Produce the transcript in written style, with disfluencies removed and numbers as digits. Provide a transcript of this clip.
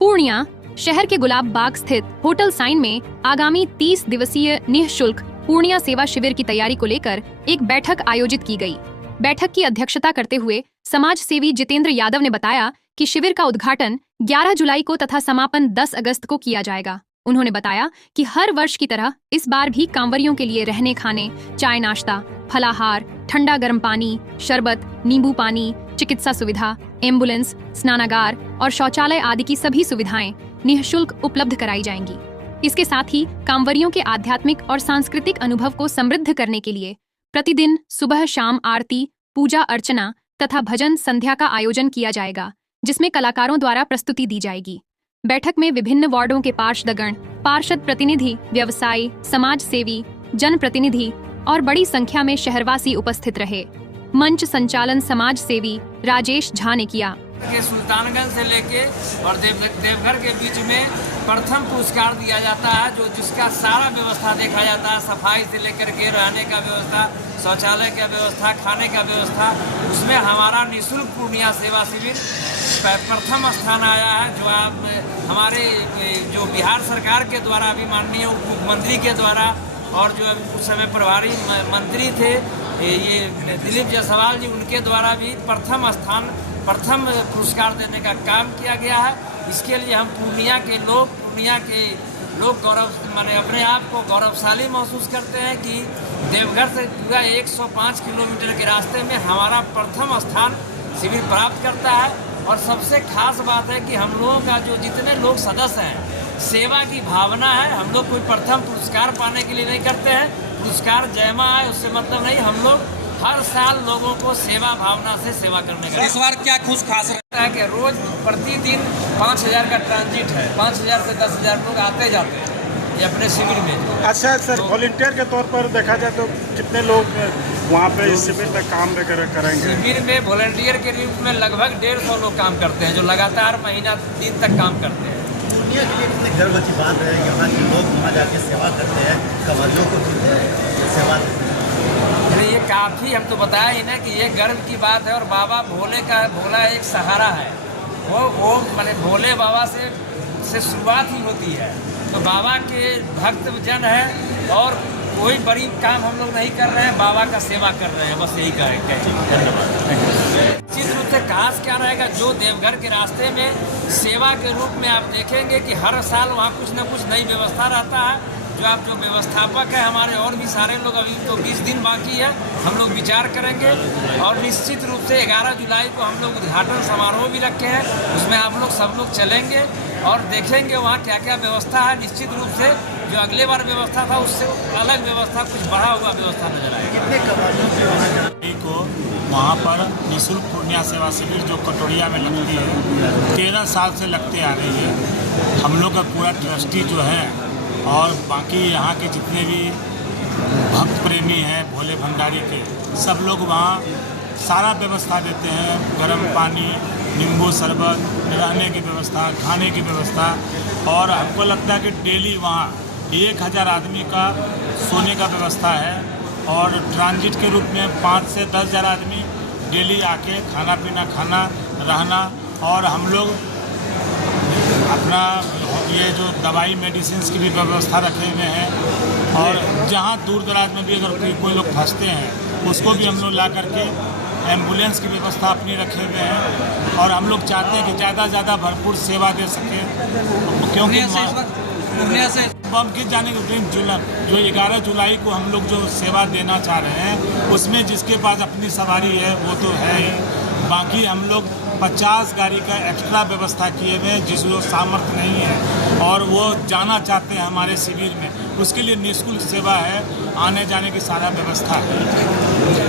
पूर्णिया शहर के गुलाब बाग स्थित होटल साइन में आगामी 30 दिवसीय निःशुल्क पूर्णिया सेवा शिविर की तैयारी को लेकर एक बैठक आयोजित की गई। बैठक की अध्यक्षता करते हुए समाज सेवी जितेंद्र यादव ने बताया कि शिविर का उद्घाटन 11 जुलाई को तथा समापन 10 अगस्त को किया जाएगा। उन्होंने बताया कि हर वर्ष की तरह इस बार भी कांवरियों के लिए रहने खाने, चाय नाश्ता, फलाहार, ठंडा गर्म पानी, शरबत, नींबू पानी, चिकित्सा सुविधा, एम्बुलेंस, स्नानागार और शौचालय आदि की सभी सुविधाएं निःशुल्क उपलब्ध कराई जाएंगी। इसके साथ ही कांवरियों के आध्यात्मिक और सांस्कृतिक अनुभव को समृद्ध करने के लिए प्रतिदिन सुबह शाम आरती, पूजा अर्चना तथा भजन संध्या का आयोजन किया जाएगा, जिसमें कलाकारों द्वारा प्रस्तुति दी जाएगी। बैठक में विभिन्न वार्डों के पार्षदगण, पार्षद प्रतिनिधि, व्यवसायी, समाज सेवी, जन प्रतिनिधि और बड़ी संख्या में शहरवासी उपस्थित रहे। मंच संचालन समाज सेवी राजेश झा ने किया। सुल्तानगंज से लेके और देवघर के बीच में प्रथम पुरस्कार दिया जाता है, जो जिसका सारा व्यवस्था देखा जाता है, सफाई से लेकर के रहने का व्यवस्था, शौचालय का व्यवस्था, खाने का व्यवस्था। उसमें हमारा निःशुल्क पूर्णिया सेवा शिविर प्रथम स्थान आया है, जो आप हमारे जो बिहार सरकार के द्वारा अभी माननीय उप मुख्यमंत्री के द्वारा और जो उस समय प्रभारी मंत्री थे ये दिलीप जायसवाल जी, उनके द्वारा भी प्रथम पुरस्कार देने का काम किया गया है। इसके लिए हम पूर्णिया के लोग गौरव माने अपने आप को गौरवशाली महसूस करते हैं कि देवघर से पूरा 105 किलोमीटर के रास्ते में हमारा प्रथम स्थान शिविर प्राप्त करता है। और सबसे खास बात है कि हम लोगों का जो जितने लोग सदस्य हैं, सेवा की भावना है। हम लोग कोई प्रथम पुरस्कार पाने के लिए नहीं करते हैं, पुरस्कार जयमा है उससे मतलब नहीं। हम लोग हर साल लोगों को सेवा भावना से सेवा करने का। इस बार क्या कुछ खास रहता है कि रोज प्रतिदिन 5000 का ट्रांजिट है, 5000 से 10,000 लोग आते जाते हैं ये अपने शिविर में। अच्छा सर, वॉलंटियर के तौर पर देखा जाए तो कितने लोग वहाँ पे इस शिविर में काम वगैरह करेंगे? शिविर में वॉलंटियर के रूप में लगभग 150 लोग काम करते हैं, जो लगातार महीना दिन तक काम करते हैं। दुनिया के लिए कितनी गर्व की बात है, यहाँ के लोग वहाँ जाके सेवा करते हैं, कांवरियों को सेवा देते हैं। ये काफ़ी हम तो बताया ही ना कि ये गर्व की बात है। और बाबा भोला एक सहारा है। वो माने भोले बाबा से शुरुआत ही होती है। तो बाबा के भक्त जन है और कोई बड़ी काम हम लोग नहीं कर रहे हैं, बाबा का सेवा कर रहे हैं, बस यही कहें। धन्यवाद। निश्चित रूप से खास क्या रहेगा, जो देवघर के रास्ते में सेवा के रूप में आप देखेंगे कि हर साल वहाँ कुछ न कुछ नई व्यवस्था रहता है। जो व्यवस्थापक है हमारे और भी सारे लोग, अभी तो 20 दिन बाकी है, हम लोग विचार करेंगे। और निश्चित रूप से 11 जुलाई को हम लोग उद्घाटन समारोह भी रखे हैं, उसमें आप लोग सब लोग चलेंगे और देखेंगे वहाँ क्या क्या व्यवस्था है। निश्चित रूप से जो अगले बार व्यवस्था था उससे अलग व्यवस्था, कुछ बढ़ा हुआ व्यवस्था नजर आएगा। कितने कांवरियों को वहाँ पर निःशुल्क पूर्णिया सेवा शिविर जो कटोरिया में लगती है, 13 साल से लगते आ रही है। हम लोग का पूरा ट्रस्टी जो है और बाकी यहाँ के जितने भी भक्त प्रेमी हैं भोले भंडारी के, सब लोग वहाँ सारा व्यवस्था देते हैं। गर्म पानी, नींबू शरबत, रहने की व्यवस्था, खाने की व्यवस्था। और हमको लगता है कि डेली वहाँ 1000 आदमी का सोने का व्यवस्था है। और ट्रांजिट के रूप में 5 से 10,000 आदमी डेली आके खाना पीना, खाना रहना। और हम लोग अपना ये जो दवाई मेडिसिन की भी व्यवस्था रखे हुए हैं। और जहाँ दूर दराज में भी अगर कोई लोग फंसते हैं उसको भी हम लोग ला करके एम्बुलेंस की व्यवस्था अपनी रखे हुए हैं। और हम लोग चाहते हैं कि ज़्यादा से ज़्यादा भरपूर सेवा दे सकें, क्योंकि बम के जाने के दिन जो 11 जुलाई को हम लोग जो सेवा देना चाह रहे हैं, उसमें जिसके पास अपनी सवारी है वो तो है ही, बाकी हम लोग 50 गाड़ी का एक्स्ट्रा व्यवस्था किए हुए हैं, जिसको सामर्थ्य नहीं है और वो जाना चाहते हैं हमारे शिविर में, उसके लिए निःशुल्क सेवा है, आने जाने की सारा व्यवस्था है।